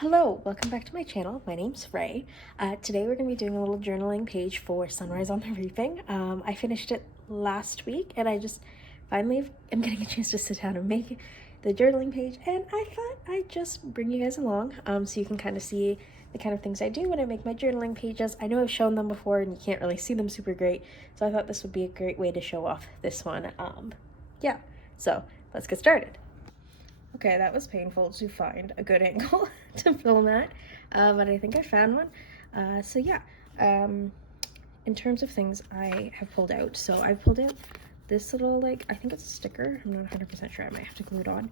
Hello, welcome back to my channel. My name's Ray. Today we're going to be doing a little journaling page for Sunrise on the Reaping. I finished it last week and I just finally am getting a chance to sit down and make the journaling page, and I thought I'd just bring you guys along so you can kind of see the kind of things I do when I make my journaling pages. I know I've shown them before and you can't really see them super great, so I thought this would be a great way to show off this one. Yeah, so let's get started. Okay, that was painful to find a good angle to film at, but I think I found one. So yeah, in terms of things I have pulled out, so I've pulled out this little, like, I think it's a sticker. I'm not 100% sure. I might have to glue it on.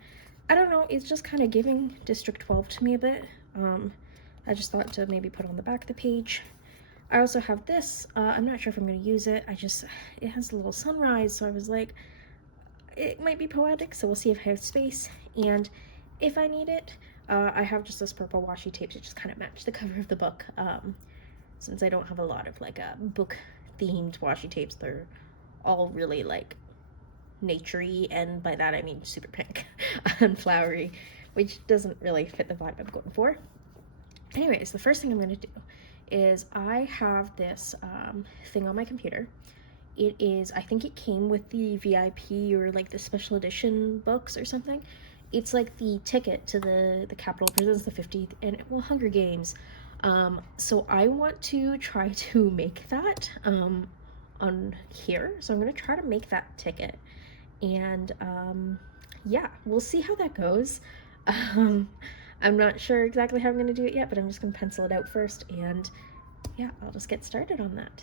I don't know. It's just kind of giving District 12 to me a bit. I just thought to maybe put on the back of the page. I also have this. I'm not sure if I'm going to use it. It has a little sunrise, so I was like, it might be poetic, so we'll see if I have space, and if I need it, I have just this purple washi tape to just kind of match the cover of the book, since I don't have a lot of like book themed washi tapes. They're all really like naturey, and by that I mean super pink and flowery, which doesn't really fit the vibe I'm going for. Anyways, the first thing I'm going to do is I have this thing on my computer. It is, I think it came with the VIP or like the special edition books or something. It's like the ticket to the Capitol Presents the 50th and, well, Hunger Games. So I want to try to make that on here. So I'm going to try to make that ticket. And yeah, we'll see how that goes. I'm not sure exactly how I'm going to do it yet, but I'm just going to pencil it out first. And yeah, I'll just get started on that.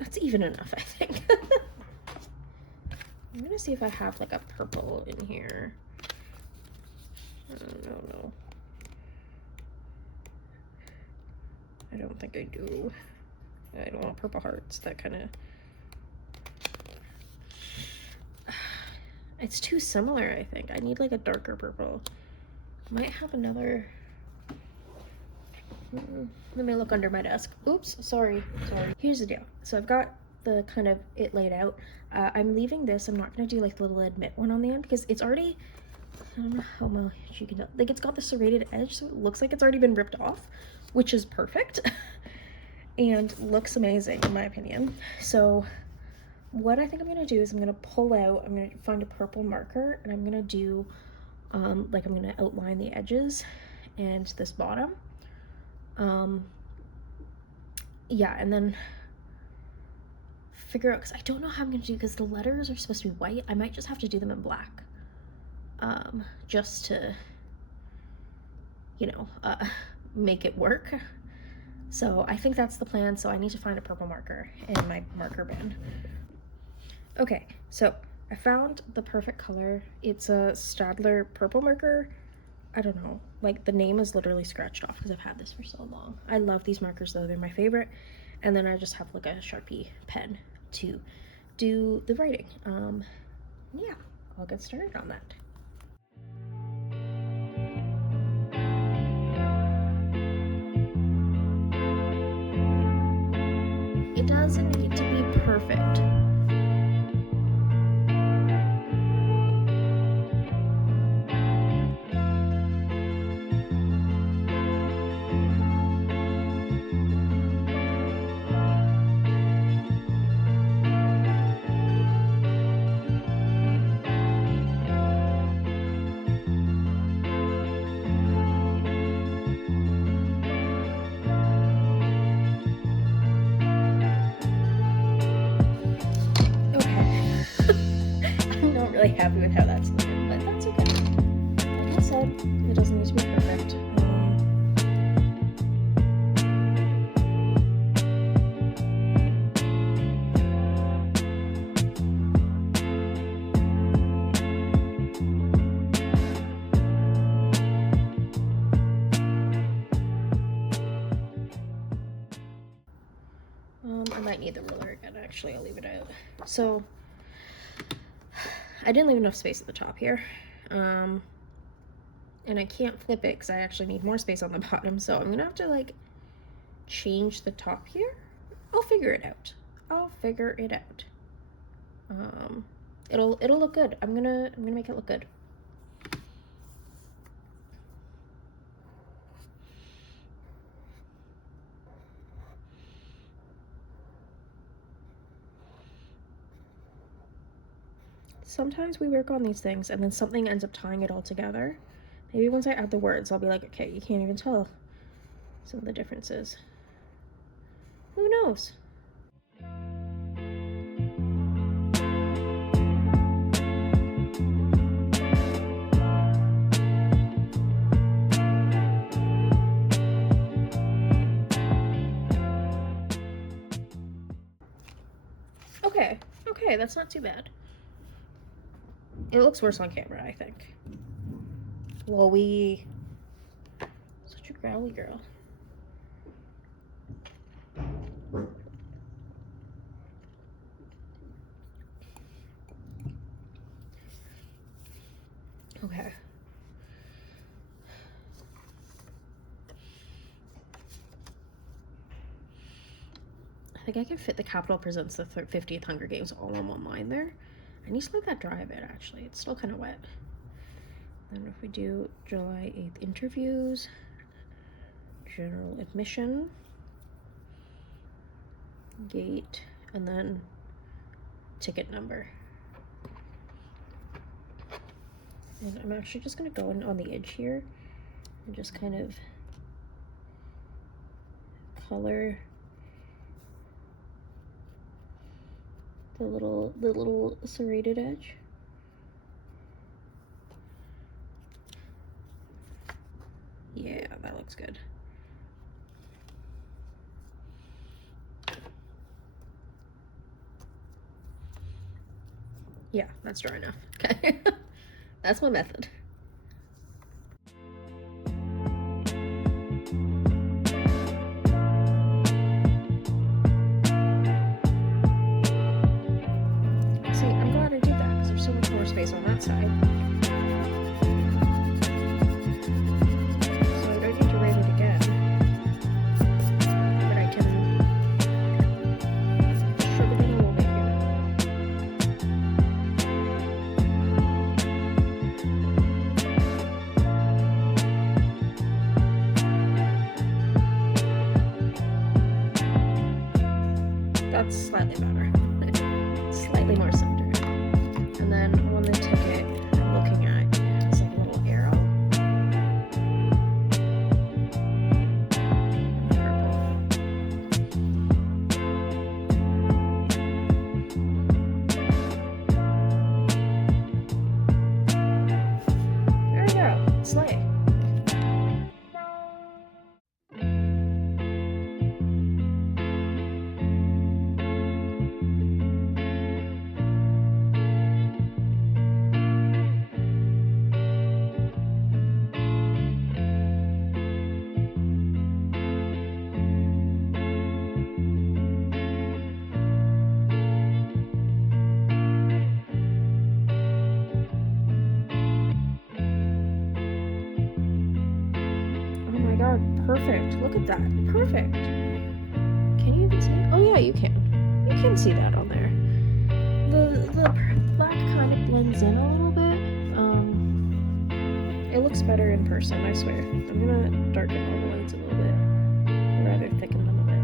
That's even enough, I think. I'm gonna see if I have like a purple in here. I don't know. I don't think I do. I don't want purple hearts. That kind of... It's too similar, I think. I need like a darker purple. Might have another... Let me look under my desk. Oops, sorry. Here's the deal. So I've got the kind of it laid out. I'm leaving this. I'm not going to do like the little admit one on the end because it's already... I don't know how much you can tell. Like, it's got the serrated edge, so it looks like it's already been ripped off, which is perfect and looks amazing in my opinion. So what I think I'm going to do is I'm going to pull out, I'm going to find a purple marker, and I'm going to do like, I'm going to outline the edges and this bottom. Yeah, and then figure out, because I don't know how I'm going to do, because the letters are supposed to be white. I might just have to do them in black, just to, you know, make it work. So I think that's the plan. So I need to find a purple marker in my marker bin. Okay, so I found the perfect color. It's a Staedtler purple marker. I don't know, like, the name is literally scratched off because I've had this for so long. I love these markers though, they're my favorite. And then I just have like a Sharpie pen to do the writing. Yeah, I'll get started on that. It doesn't need to be perfect. really happy with how that's looking, but that's okay. Like I said, it doesn't need to be perfect. I might need the ruler again, actually. I'll leave it out. So, I didn't leave enough space at the top here. And I can't flip it because I actually need more space on the bottom. So I'm gonna have to like change the top here. I'll figure it out. It'll look good. I'm gonna make it look good. Sometimes we work on these things and then something ends up tying it all together. Maybe once I add the words, I'll be like, okay, you can't even tell some of the differences. Who knows? Okay, that's not too bad. It looks worse on camera, I think. Chloe. Such a growly girl. Okay. I think I can fit the Capitol Presents the 50th Hunger Games all on one line there. I need to let that dry a bit, actually. It's still kind of wet. Then if we do July 8th interviews, general admission, gate, and then ticket number. And I'm actually just going to go in on the edge here and just kind of color the little serrated edge. Yeah, that looks good. Yeah, that's dry enough. Okay. That's my method. See, I'm glad I did that because there's so much more space on that side. So I don't need to write it again. But I can shove it in a little bit here. That's slightly better. Slightly more centered. And then on the ticket, I'm looking at it's like a little arrow. Purple. There we go. Slay. Perfect. Look at that. Perfect. Can you even see it? Oh yeah, you can. You can see that on there. The black kind of blends in a little bit. It looks better in person, I swear. I'm gonna darken all the lights a little bit. Or rather thicken them a bit.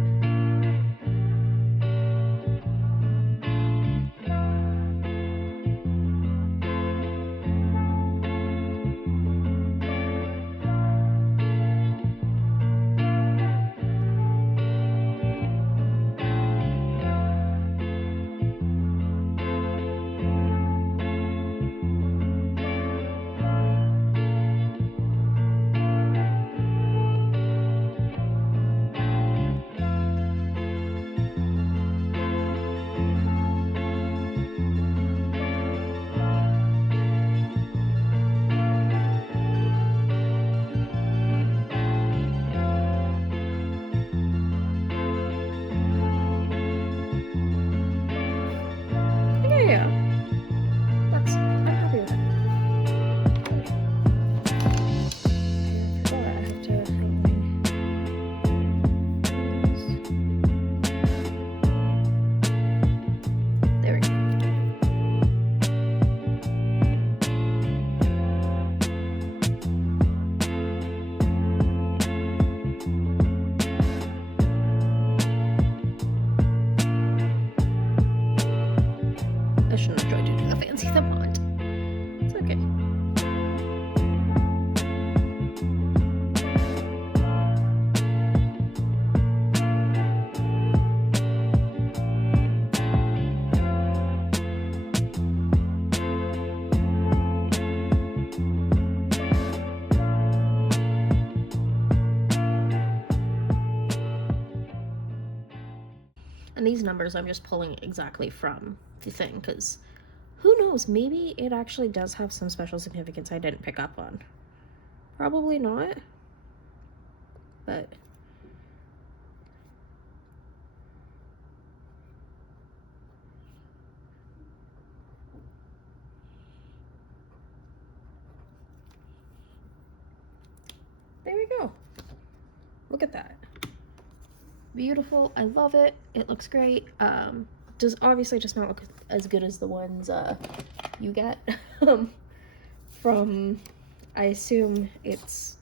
And these numbers I'm just pulling exactly from the thing, because who knows, maybe it actually does have some special significance I didn't pick up on. Probably not, but there we go. Look at that. Beautiful. I love it. It looks great. Does obviously just not look as good as the ones you get from, I assume it's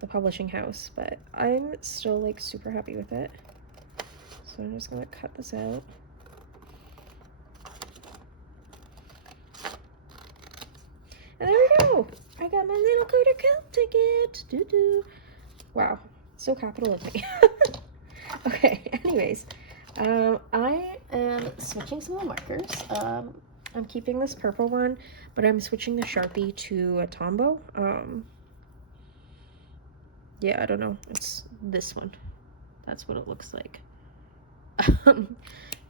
the publishing house, but I'm still like super happy with it. So I'm just gonna cut this out. And there we go. I got my little Carter Celt ticket. Doo-doo. Wow, so capital of me. Okay, anyways, I am switching some of the markers. I'm keeping this purple one, but I'm switching the Sharpie to a Tombow. Yeah, I don't know. It's this one. That's what it looks like.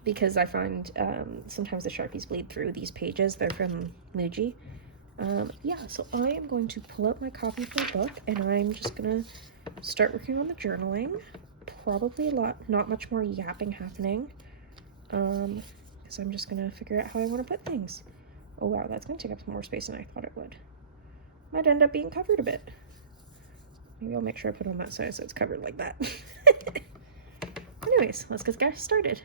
Because I find sometimes the Sharpies bleed through these pages. They're from Muji. Yeah, so I am going to pull out my copy of my book, and I'm just gonna start working on the journaling. Probably not much more yapping happening, because I'm just gonna figure out how I want to put things. Oh wow, that's gonna take up some more space than I thought it would. Might end up being covered a bit. Maybe I'll make sure I put it on that side so it's covered like that. Anyways, let's get started.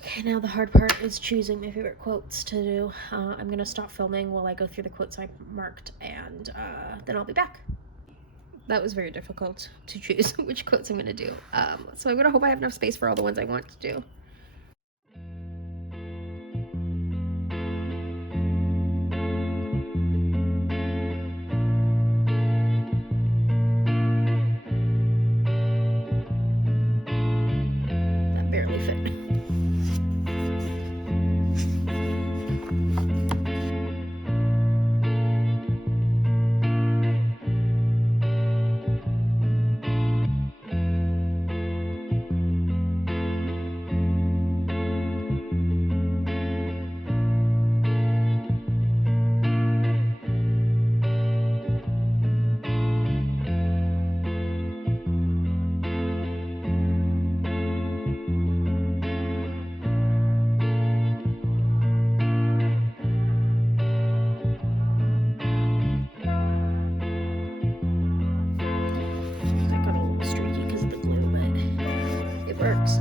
Okay, now the hard part is choosing my favorite quotes to do. I'm gonna stop filming while I go through the quotes I marked, and then I'll be back. That was very difficult to choose which quotes I'm gonna do. So I'm gonna hope I have enough space for all the ones I want to do. That barely fit. Works.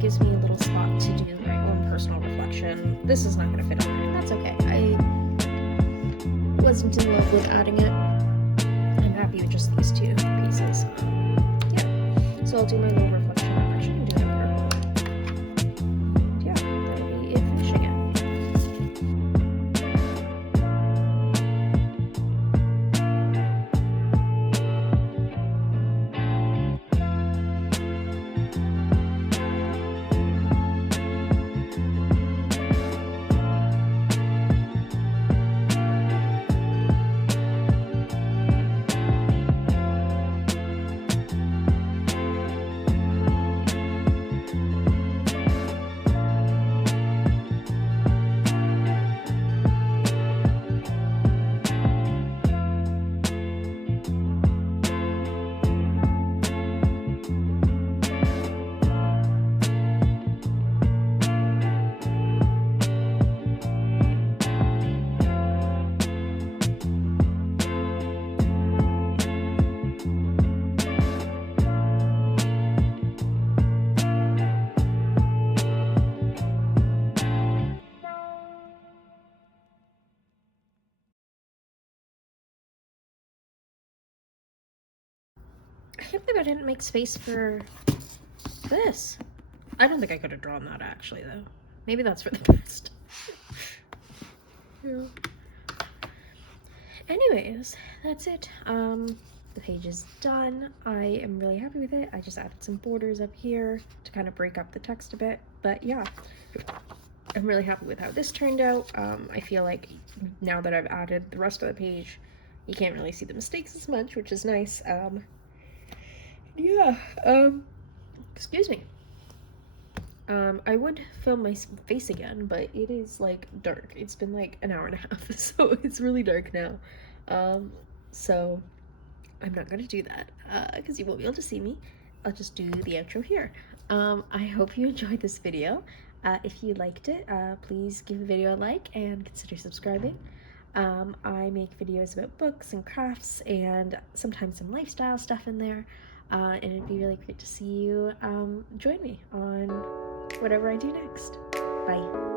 Gives me a little spot to do my own personal reflection. This is not going to fit on there. That's okay. wasn't in love with adding it. I'm happy with just these two pieces. Yeah, so I'll do my little reflection. I'm actually gonna do it in purple. And yeah, that'll be it finishing it. I can't believe I didn't make space for this. I don't think I could have drawn that actually, though. Maybe that's for the best. Yeah. Anyways, that's it. The page is done. I am really happy with it. I just added some borders up here to kind of break up the text a bit. But yeah, I'm really happy with how this turned out. I feel like now that I've added the rest of the page, you can't really see the mistakes as much, which is nice. Yeah, excuse me. I would film my face again, but it is like dark. It's been like an hour and a half, so it's really dark now. So I'm not gonna do that because you won't be able to see me. I'll just do the outro here. I hope you enjoyed this video. If you liked it, please give the video a like and consider subscribing. I make videos about books and crafts and sometimes some lifestyle stuff in there. And it'd be really great to see you join me on whatever I do next. Bye.